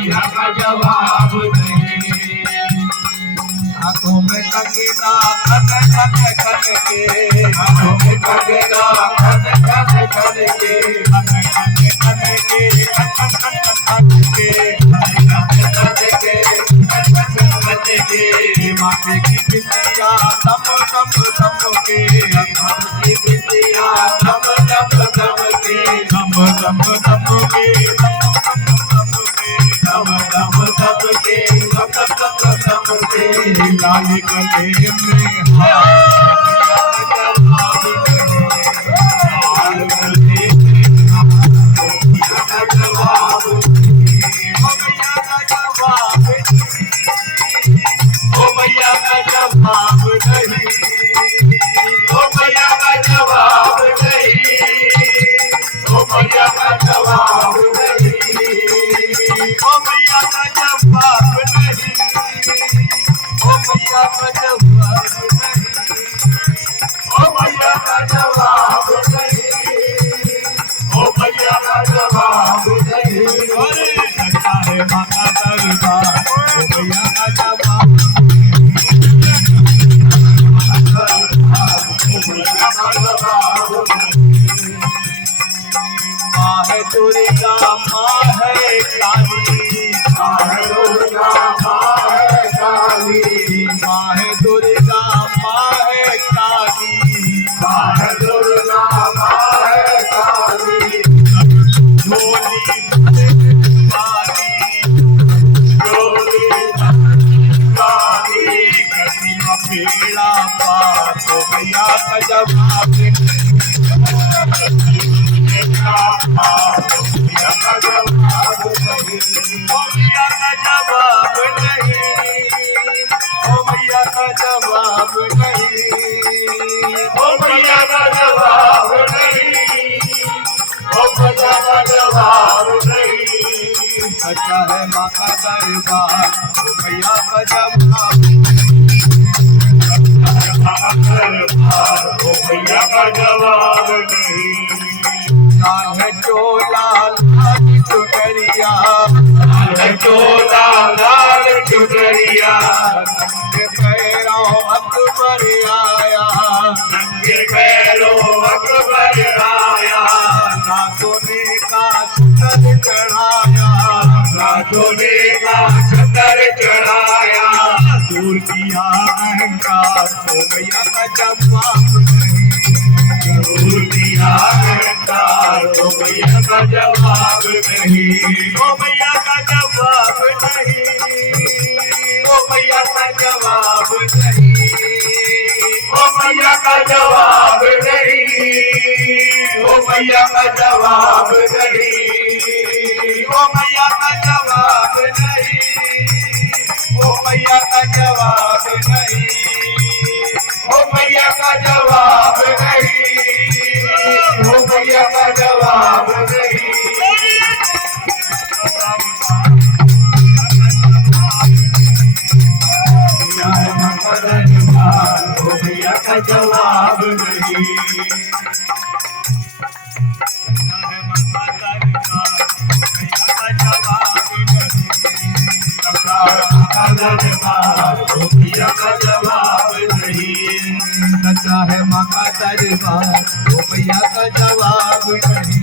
भैया का जवाब नहीं। हाथों में कंगना खन खन खन के, हाथों में कंगना खन खन खन के, खन खन खन के, खन खन खन के, माथे की बिंदिया दम दम दम के, माथे की बिंदिया दम दम दम के, दम दम दम के, दम दम दम के, दम दम दम के, लाल गले में हाथ लाल गले में जवाब भैया का जवाब, ओ भैया का जवाब नहीं, ओ भैया का जवाब नहीं, ओ भैया का जवाब नहीं, ओ भैया का जवाब नहीं, ओ भैया का जवाब नहीं, ओ भैया का जवाब नहीं, ओ भैया का जवाब नहीं। अरे लगता है माता दरबार, ओ भैया का जवाब, माँ है दुर्गा माँ है काली, माँ है दुर्गा माँ है काली, माँ है दुर्गा माँ है काली, माँ है दुर्गा माँ है काली, झोली झोली काली, कभी बेड़ा पार, तो भैया का जवाब नहीं, भैया का जवाब नहीं, ओ भैया का जवाब नहीं, ओ भैया का जवाब नहीं, ओ भैया का जवाब नहीं, ओ भैया का जवाब नहीं। सच्चा है माँ का दरबार, ओ भैया का जवाब, ओ भैया का जवाब नहीं। चाहे चोला लाल चुनरिया, चाहे चोला लाल चुनरिया, नंगे पैरों अकबर आया, नंगे पैरों अकबर आया, ना सोने का छतर चढ़ाया, ना सोने का छतर चढ़ाया, दूर किया अहंकार, ओ भैया का जवाब नहीं, दूर किया अहंकार, ओ भैया का जवाब नहीं, ओ भैया का जवाब नहीं, ओ भैया का जवाब नहीं, ओ भैया का जवाब नहीं, ओ भैया का जवाब नहीं, ओ भैया का जवाब नहीं, ओ भैया का जवाब नहीं, ओ भैया का जवाब नहीं, ओ भैया का जवाब नहीं। ओ भैया का जवाब नहीं, भैया का जवाब नहीं, सच्चा है माँ का दरबार, ओ भैया का जवाब नहीं,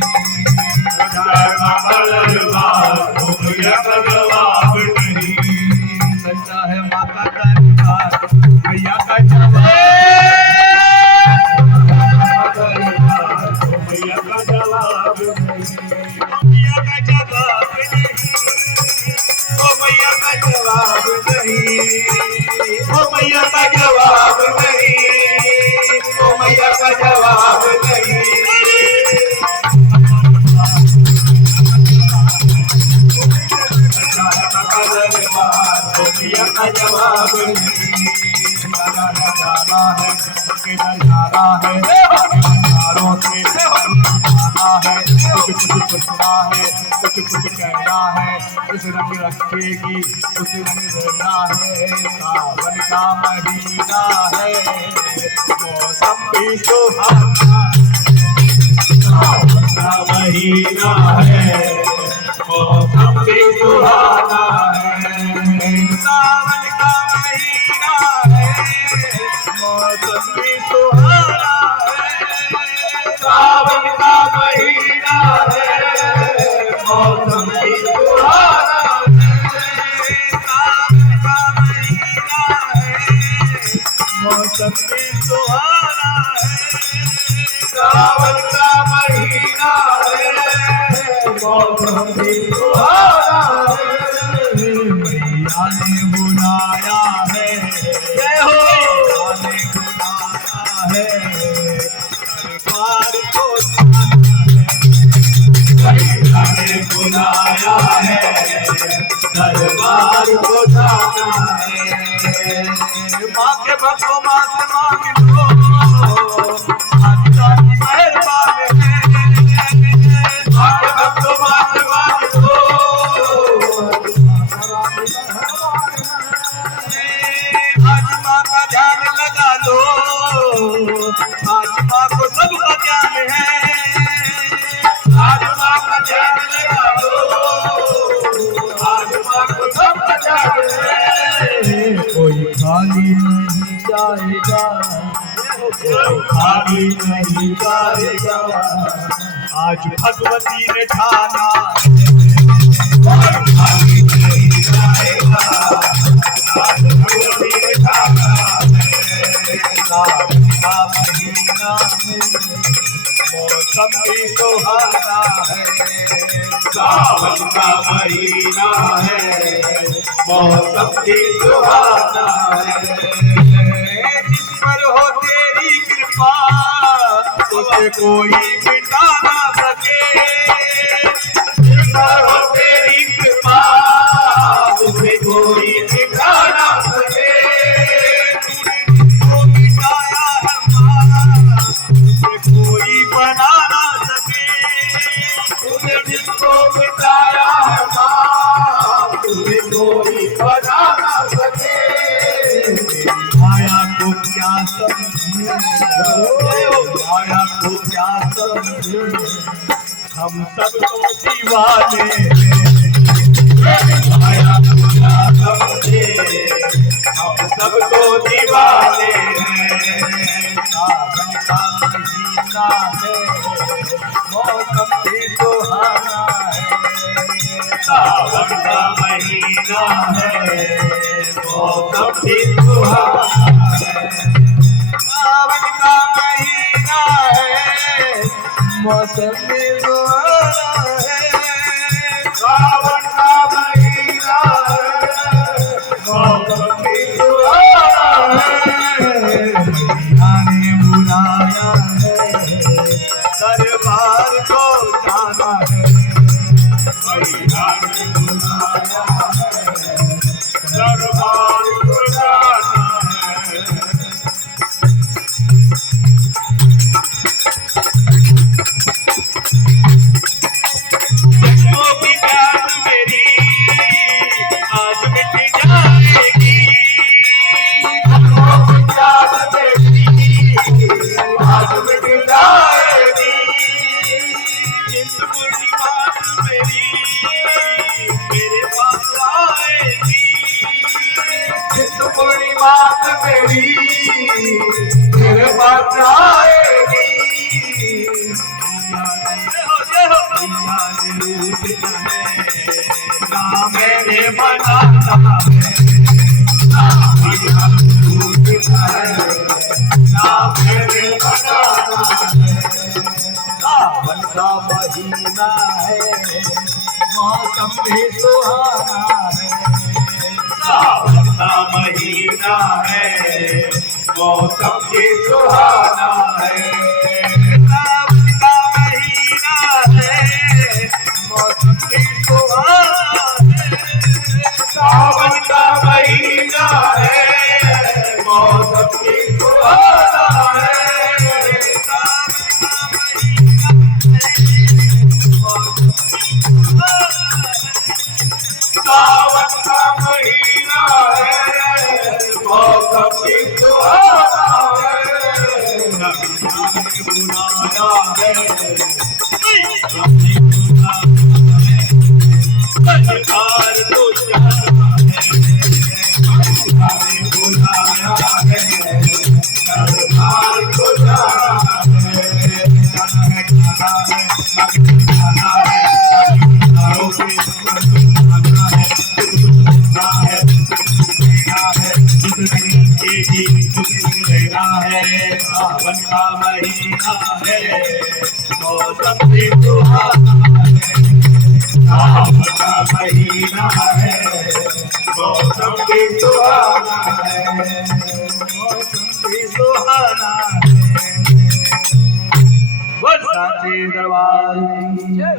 सच्चा है माँ का दरबार, ओ भैया का जवाब नहीं, सच्चा है माँ का दरबार, भैया का जवाब, भैया का जवाब नहीं, भैया का जवाब नहीं, ओ भैया का जवाब नहीं, ओ भैया का जवाब नहीं, ओ भैया का जवाब नहीं। भैया का जवाब नहीं, जाना है नजारा है, नजारों से आना है, कुछ सोचना है, कुछ कहना है, इस रंग रखेगी उस रंग देना है, सावन का महीना है, मौसम भी सुहाना, सावन का महीना है, मौसम भी सुहाना मौसम भी सुहाना है, सावन का महीना है, मौसम भी सुहाना है, मैया ने बुलाया है, जय हो, मैया ने बुलाया है, दरबार को जाना है, माँ के भक्तों माँ से मांग लो, अच्छा की मेहरबान है, माँ के भक्तों माँ से मांग लो, आज माँ का ध्यान लगा लो, आज माँ को सबका ज्ञान है, आज माँ का ध्यान लगा लो, आज माँ को सबका ज्ञान है, कोई खाली नहीं जाएगा, कोई खाली नहीं जाएगा, आज भगवती ने ठाना, कोई खाली नहीं जाएगा, आज भगवती ने ठाना है, सावन का महीना है, मौसम भी सुहाना है, सावन का महीना है, मौसम भी सुहाना है, जिस पर हो तेरी कृपा उसे कोई मिटा ना सके, जिस पर हो तेरी कृपा उसे कोई मिटा ना सके, तूने जिसको मिटाया है माँ उसे कोई बना ना सके, तूने जिसको मिटाया है माँ उसे कोई बना ना सके, माया को क्या समझे, माया को क्या समझे, हम सब तो दीवाने हैं, माया को क्या समझे, हम सब तो दीवाने हैं, सावन का महीना है, मौसम भी सुहाना है, सावन का महीना है, मौसम भी सुहाना है, सावन का महीना है, मौसम भी सुहाना है, सावन का महीना है, मौसम भी सुहाना है, मैया ने बुलाया है, दरबार को जाना है, मैया ने बुलाया है, दरबार को जाना है, जन्मों की प्यास मेरी आज मिट जाएगी, जन्मों की प्यास मेरी आज मिट जाएगी, चिंतपूर्णी बात मेरी मेरे पास आएगी, चिंतपूर्णी बात मेरी मेरे पास आएगी, ना मैंने बनाना है, ना मैंने बनाना है, सावन का महीना है, मौसम भी सुहाना है, सावन का महीना है, मौसम भी सुहाना है, सावन का महीना है, मौसम भी सुहाना है, सावन का महीना है, मौसम भी सुहाना है, सावन का महीना है, मौसम भी सुहाना है, मैया ने बुलाया है, हमने बुलाया है, दरबार को जाना है, मैया ने बुलाया है, दरबार को जाना है, जाना है, है सावन का महीना है मौसम भी सुहाना है सावन का महीना है मौसम भी सुहाना है मौसम भी सुहाना है बोल साचे दरबार की जय।